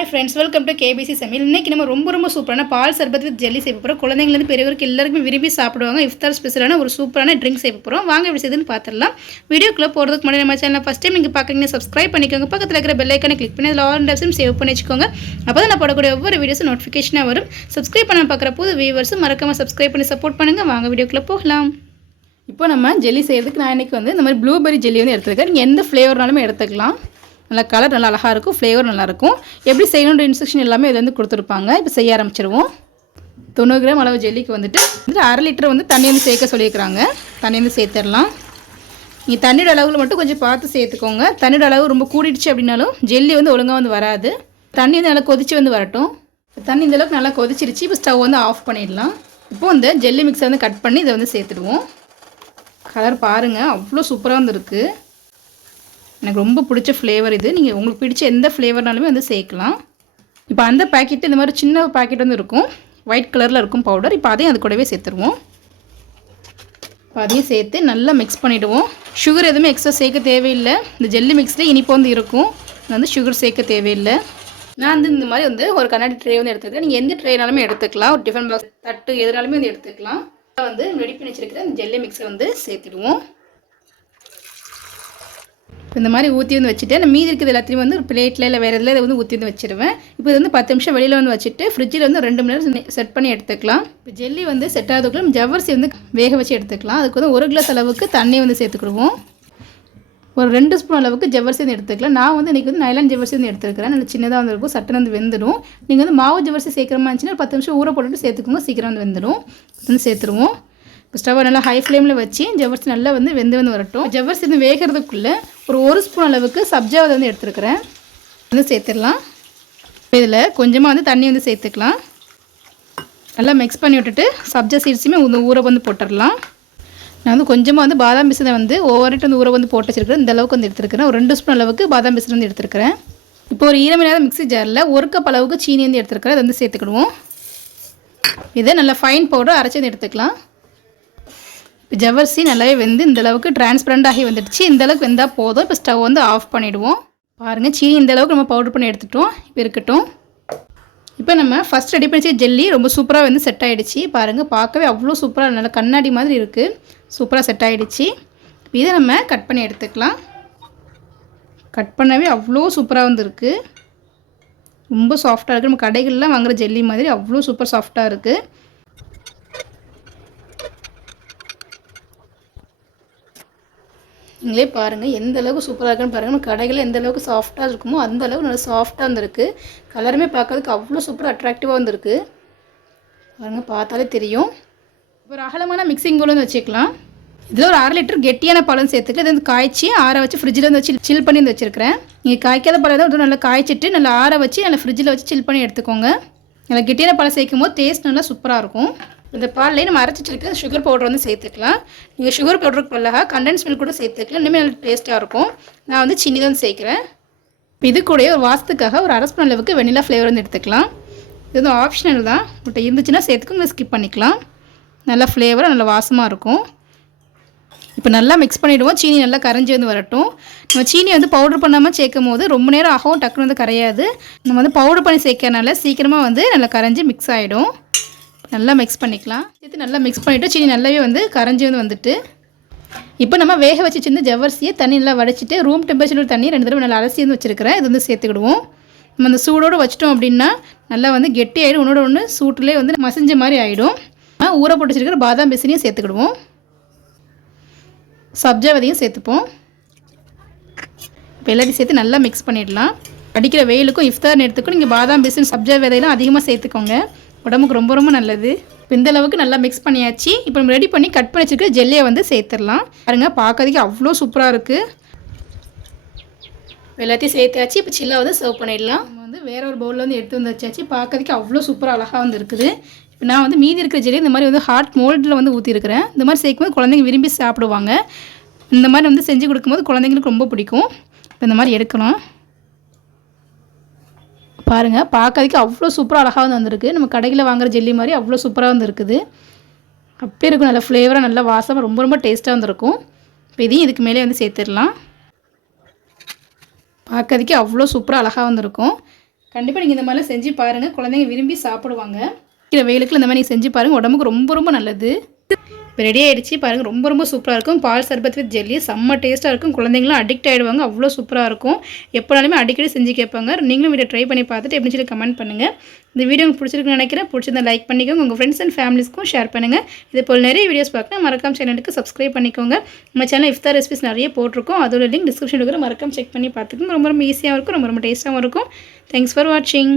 Hi friends welcome to KBC சமையல் இன்றைக்கி நம்ம ரொம்ப ரொம்ப சூப்பரான பால் சர்பத் வித் ஜெல்லி செய்ய போகிறோம் குழந்தைங்கலேருந்து பெரியவருக்கு எல்லாருக்குமே விரும்பி சாப்பிடுவாங்க. இஃப்தார் ஸ்பெஷலான ஒரு சூப்பரான ட்ரிங்க் செய்ய போகிறோம் வாங்க எப்படி செய்யுதுன்னு பார்த்துடலாம் வீடியோக்குள்ளே போகிறதுக்கு முன்னாடி நம்ம சேனல் ஃபஸ்ட் டைம் நீங்கள் பார்க்குறீங்க சப்ஸ்கிரைப் பண்ணிக்கோங்க. பக்கத்தில் இருக்கிற பெல் ஐக்கனை கிளிக் பண்ணி அதில் ஆல் டப்ஸும் சேவ் பண்ணி வச்சுக்கோங்க. அப்போ தான் நான் போடக்கூடிய ஒவ்வொரு வீடியோஸும் நோட்டிஃபிகேஷனாக வரும். சப்ஸ்கிரைப் பண்ண பார்க்குற போது வியூவர்ஸும் மறக்காமல் சப்ஸ்கிரைப் பண்ணி சப்போர்ட் பண்ணுங்கள் வாங்க வீடியோக்குள்ளே போகலாம். இப்போ நம்ம ஜெல்லி செய்கிறதுக்கு நான் இன்றைக்கி வந்து இந்த மாதிரி ப்ளூபெரி ஜெல்லி வந்து எடுத்துருக்கேன். நீங்கள் எந்த ஃப்ளேவர்னாலுமே எடுத்துக்கலாம். நல்லா கலர் நல்லா அழகாக இருக்கும் ஃப்ளேவர் நல்லாயிருக்கும் எப்படி செய்யணுன்ற இன்ஸ்ட்ரக்ஷன் எல்லாமே இது வந்து கொடுத்துருப்பாங்க. இப்போ செய்ய ஆரம்பிச்சிருவோம். தொண்ணூறு கிராம் அளவு ஜெல்லிக்கு வந்துட்டு வந்து அரை லிட்டர் வந்து தண்ணி வந்து சேர்க்க சொல்லியிருக்கிறாங்க. தண்ணி வந்து சேர்த்துடலாம். நீங்கள் தண்ணியோட அளவில் மட்டும் கொஞ்சம் பார்த்து சேர்த்துக்கோங்க. தண்ணியோட அளவு ரொம்ப கூடிடுச்சு அப்படின்னாலும் ஜெல்லி வந்து ஒழுங்காக வந்து வராது. தண்ணி வந்து நல்லா கொதிச்சு வந்து வரட்டும். தண்ணி இந்த அளவுக்கு நல்லா கொதிச்சிருச்சு. இப்போ ஸ்டவ் வந்து ஆஃப் பண்ணிடலாம். இப்போ இந்த ஜெல்லி மிக்ஸை வந்து கட் பண்ணி இதை வந்து சேர்த்துடுவோம். கலர் பாருங்கள் அவ்வளோ சூப்பராக வந்து இருக்குது எனக்கு ரொம்ப பிடிச்ச ஃப்ளேவர் இது. நீங்கள் உங்களுக்கு பிடிச்ச எந்த ஃப்ளேவர்னாலுமே வந்து சேர்க்கலாம். இப்போ அந்த பேக்கெட் இந்த மாதிரி சின்ன பேக்கெட் வந்து இருக்கும். ஒயிட் கலரில் இருக்கும் பவுடர் இப்போ அதையும் அது கூடவே சேர்த்துருவோம். இப்போ அதையும் சேர்த்து நல்லா மிக்ஸ் பண்ணிவிடுவோம் சுகர் எதுவுமே எக்ஸ்ட்ரா சேர்க்க தேவையில்லை. இந்த ஜெல்லி மிக்ஸில் இனிப்பு வந்து இருக்கும். வந்து சுகர் சேர்க்க தேவையில்லை. நான் வந்து இந்த மாதிரி வந்து ஒரு கண்ணாடி ட்ரே வந்து எடுத்துக்கிறேன் நீங்கள் எந்த ட்ரேனாலுமே எடுத்துக்கலாம். ஒரு டிஃபன் பாக்ஸ் தட்டு எதுனாலுமே வந்து எடுத்துக்கலாம். வந்து ரெடி பண்ணி வச்சிருக்கிற அந்த ஜெல்லி மிக்ஸை வந்து சேர்த்துடுவோம். இந்த மாதிரி ஊற்றி வந்து வச்சுட்டு நான் மீதி இருக்கிறது எல்லாத்தையும் வந்து ஒரு பிளேட்டில் இல்லை வேறு எதில் இதை வந்து ஊற்றி வந்து வச்சுருவேன். இப்போ இது வந்து பத்து நிமிஷம் வெளியில் வந்து வச்சுட்டு ஃப்ரிட்ஜில் வந்து ரெண்டு மணி நேரம் செட் பண்ணி எடுத்துக்கலாம். இப்போ ஜெல்லி வந்து செட் ஆகிறதுக்குள்ள ஜவ்வரிசி வந்து வேக வச்சு எடுத்துக்கலாம். அதுக்கு வந்து ஒரு கிளாஸ் அளவுக்கு தண்ணி வந்து சேர்த்துக்கிடுவோம். ஒரு ரெண்டு ஸ்பூன் அளவுக்கு ஜவ்வரிசி வந்து எடுத்துக்கலாம். நான் வந்து இன்றைக்கி வந்து நைலான் ஜவ்வரிசி வந்து எடுத்துருக்கிறேன். நல்ல சின்னதாக வந்து இருக்கும். சட்டன் வந்து வெந்துடும். நீங்கள் வந்து மாவு ஜவ்வரிசி சேர்க்குற மாதிரி இருந்துச்சுன்னா பத்து நிமிஷம் ஊற போட்டுட்டு சேர்த்துக்கோங்க. சீக்கிரம் வந்து வெந்துடும். வந்து சேர்த்துருவோம். ஸ்டவ்வை நல்லா ஹை ஃப்ளேமில் வச்சு ஜவ்வரிசி நல்லா வந்து வெந்து வந்து வரட்டும். ஜவ்வரிசி வந்து வேகிறதுக்குள்ளே ஒரு ஒரு ஸ்பூன் அளவுக்கு சப்ஜாவை வந்து எடுத்துருக்கிறேன். வந்து சேர்த்துடலாம். இதில் கொஞ்சமாக வந்து தண்ணி வந்து சேர்த்துக்கலாம். நல்லா மிக்ஸ் பண்ணி விட்டுட்டு சப்ஜா சீட்ஸுமே வந்து ஊற வந்து போட்டுடலாம். நான் வந்து கொஞ்சமாக வந்து பாதாம் பிசினை வந்து ஓவர்ட்டு வந்து ஊற வந்து போட்டு வச்சிருக்கிறேன். இந்த அளவுக்கு வந்து எடுத்துருக்கிறேன். ஒரு ரெண்டு ஸ்பூன் அளவுக்கு பாதாம் பிசின் வந்து எடுத்துருக்கிறேன். இப்போ ஒரு ஈரமில்லாத மிக்ஸி ஜாரில் ஒரு கப் அளவுக்கு சீனி வந்து எடுத்துருக்கிறேன். அதை வந்து சேர்த்துக்கிடுவோம். இதை நல்லா ஃபைன் பவுடர் அரைச்சி வந்து எடுத்துக்கலாம். இப்போ ஜவ்வரிசி நல்லாவே வெந்து இந்தளவுக்கு டிரான்ஸ்பரண்ட் ஆகி வந்துடுச்சு. இந்த அளவுக்கு வெந்தால் போதும். இப்போ ஸ்டவ் வந்து ஆஃப் பண்ணிவிடுவோம் பாருங்கள் சீனி இந்த அளவுக்கு நம்ம பவுடர் பண்ணி எடுத்துட்டோம். இப்போ இருக்கட்டும். இப்போ நம்ம ஃபஸ்ட் ரெடி பண்ணி ஜெல்லி ரொம்ப சூப்பராக வந்து செட் ஆகிடுச்சு பாருங்கள் பார்க்கவே அவ்வளோ சூப்பராக நல்ல கண்ணாடி மாதிரி இருக்குது சூப்பராக செட் ஆகிடுச்சு இதை நம்ம கட் பண்ணி எடுத்துக்கலாம். கட் பண்ணவே அவ்வளோ சூப்பராக வந்துருக்கு. ரொம்ப சாஃப்டாக இருக்குது நம்ம கடைகள்லாம் வாங்குகிற ஜெல்லி மாதிரி அவ்வளோ சூப்பர் சாஃப்டாக இருக்குது நீங்களே பாருங்கள் எந்த அளவுக்கு சூப்பராக இருக்குன்னு பாருங்கள் நம்ம கடைகளில் எந்த அளவுக்கு சாஃப்டாக இருக்குமோ அந்த அளவுக்கு நல்லா சாஃப்டாக இருந்திருக்கு கலருமே பார்க்கறதுக்கு அவ்வளோ சூப்பராக அட்ராக்டிவாக வந்திருக்கு. பாருங்கள் பார்த்தாலே தெரியும். ஒரு அகலமான மிக்சிங் போல் வந்து வச்சுக்கலாம். இதில் ஒரு அரை லிட்டர் கெட்டியான பழம் சேர்த்துட்டு இது வந்து காய்ச்சி ஆற வச்சு ஃப்ரிட்ஜில் வந்து வச்சு சில் பண்ணி வந்து வச்சுருக்கிறேன். நீங்கள் காய்க்காத பழம் தான் நல்லா காய்ச்சிட்டு நல்லா ஆற வச்சு நல்லா ஃப்ரிட்ஜில் வச்சு சில் பண்ணி எடுத்துக்கோங்க. நல்லா கெட்டியான பழம் சேர்க்கும் போது டேஸ்ட் நல்லா சூப்பராக இருக்கும். இந்த பால்லேயே நம்ம அரைச்சி வச்சிருக்க சுகர் பவுடர் வந்து சேர்த்துக்கலாம். நீங்கள் சுகர் பவுடருக்கு பதிலாக கண்டென்ஸ் மில்க் கூட சேர்த்துக்கலாம். இன்னுமே நல்லா டேஸ்ட்டாக இருக்கும். நான் வந்து சின்னி தான் சேர்க்குறேன். இது கூட ஒரு வாசத்துக்காக ஒரு அரை ஸ்பூன் அளவுக்கு வெனிலா ஃப்ளேவர் வந்து எடுத்துக்கலாம். இது வந்து ஆப்ஷனல் தான். உங்கள்கிட்ட இருந்துச்சுன்னா சேர்த்துக்கோங்க ஸ்கிப் பண்ணிக்கலாம். நல்லா ஃப்ளேவராக நல்லா வாசமாக இருக்கும். இப்போ நல்லா மிக்ஸ் பண்ணிவிடுவோம் சீனி நல்லா கரைஞ்சி வந்து வரட்டும். நம்ம சீனி வந்து பவுடர் பண்ணாமல் சேர்க்கும் போது ரொம்ப நேரம் ஆகும் டக்குன்னு வந்து கரையாது. நம்ம வந்து பவுடர் பண்ணி சேர்க்கறனால சீக்கிரமாக வந்து நல்லா கரைஞ்சி மிக்ஸ் ஆகிடும் நல்லா மிக்ஸ் பண்ணிக்கலாம். சேர்த்து நல்லா மிக்ஸ் பண்ணிவிட்டு சீனி நல்லாவே வந்து கரைஞ்சி வந்து வந்துட்டு இப்போ நம்ம வேக வச்சு சின்ன ஜவ்வரிசியை தண்ணி நல்லா வடிச்சிட்டு ரூம் டெம்பரேச்சர் தண்ணி ரெண்டு தடவை நல்லா அலசி வந்து வச்சுருக்கிறேன். இது வந்து சேர்த்துக்கிடுவோம். நம்ம அந்த சூடோடு வச்சிட்டோம் அப்படின்னா நல்லா வந்து கெட்டி ஆகிடும் ஒன்றோட ஒன்று சூட்டிலே வந்து மசிஞ்ச மாதிரி ஆகிடும் ஊற போட்டு வச்சுருக்கிற பாதாம் பிசினையும் சேர்த்துக்கிடுவோம். சப்ஜா விதையும் சேர்த்துப்போம். இப்போ எல்லாத்தையும் சேர்த்து நல்லா மிக்ஸ் பண்ணிடலாம். அடிக்கிற வெயிலுக்கும் இஃப்தார் நேரத்துக்கும் நீங்கள் பாதாம் பிசின் சப்ஜா விதையெல்லாம் அதிகமாக சேர்த்துக்கோங்க. உடம்புக்கு ரொம்ப ரொம்ப நல்லது. இப்போ இந்த அளவுக்கு நல்லா மிக்ஸ் பண்ணியாச்சு. இப்போ நம்ம ரெடி பண்ணி கட் பண்ணி வச்சுருக்க ஜெல்லியை வந்து சேர்த்துடலாம். பாருங்க பார்க்கறதுக்கு அவ்வளோ சூப்பராக இருக்குது எல்லாத்தையும் சேர்த்தாச்சு. இப்போ சில்லாக வந்து சர்வ் பண்ணிடலாம். நம்ம வந்து வேற ஒரு பவுலில் வந்து எடுத்து வந்து வச்சாச்சு. பார்க்கறதுக்கு அவ்வளோ சூப்பராக அழகாக வந்து இருக்குது. இப்போ நான் வந்து மீதி இருக்கிற ஜெல்லி இந்த மாதிரி வந்து ஹாட் மோல்டில் வந்து ஊற்றிருக்கிறேன் இந்த மாதிரி சேர்க்கும்போது குழந்தைங்க விரும்பி சாப்பிடுவாங்க. இந்த மாதிரி வந்து செஞ்சு கொடுக்கும்போது குழந்தைங்களுக்கு ரொம்ப பிடிக்கும். இப்போ இந்த மாதிரி எடுக்கணும் பாருங்கள் பார்க்கறதுக்கு அவ்வளோ சூப்பராக அழகாக வந்து வந்திருக்கு. நம்ம கடையில் வாங்குற ஜெல்லி மாதிரி அவ்வளோ சூப்பராக வந்துருக்குது அப்படியே இருக்கும் நல்ல ஃப்ளேவராக நல்ல வாசமாக ரொம்ப ரொம்ப டேஸ்ட்டாக வந்திருக்கும். இப்போ இதையும் இதுக்கு மேலே வந்து சேர்த்துடலாம். பார்க்கறதுக்கே அவ்வளோ சூப்பராக அழகாக வந்திருக்கும். கண்டிப்பாக நீங்கள் இந்த மாதிரிலாம் செஞ்சு பாருங்கள் குழந்தைங்க விரும்பி சாப்பிடுவாங்க. இருக்கிற வெயிலுக்கு இந்த மாதிரி நீங்கள் செஞ்சு பாருங்கள் உடம்புக்கு ரொம்ப ரொம்ப நல்லது. இப்போ ரெடி ஆகிடுச்சு பாருங்கள் ரொம்ப ரொம்ப சூப்பராக இருக்கும். பால் சர்பத் வித் ஜெல்லி செம்ம டேஸ்ட்டாக இருக்கும். குழந்தைங்களும் அடிக்ட் ஆகிடுவாங்க அவ்வளோ சூப்பராக இருக்கும். எப்போனாலுமே அடிக்கடி செஞ்சு கேட்பாங்க. நீங்களும் வீடியோ ட்ரை பண்ணி பார்த்துட்டு எப்படின்னு சொல்லி கமெண்ட் பண்ணுங்கள் இந்த வீடியோ உங்களுக்கு பிடிச்சிருக்குன்னு நினைக்கிறேன். பிடிச்சிருந்தா லைக் பண்ணிக்கோங்க. உங்கள் ஃப்ரெண்ட்ஸ் அண்ட் ஃபேமிலிஸ்க்கும் ஷேர் பண்ணுங்கள் இதே போல் நிறைய வீடியோஸ் பார்க்கணும் மறக்காம சேனலுக்கு சப்ஸ்கிரைப் பண்ணிக்கோங்க. நம்ம சேனல் இஃப்தார் ரெசிபிஸ் நிறைய போட்டிருக்கோம். அதோட லிங்க் டிஸ்கிரிப்ஷன் இருக்கிற மறக்காம செக் பண்ணி பார்த்துக்கோங்க. ரொம்ப ரொம்ப ஈஸியாகவும் இருக்கும். ரொம்ப ரொம்ப டேஸ்ட்டாகவும் இருக்கும். தேங்க்ஸ் ஃபார் வாட்சிங்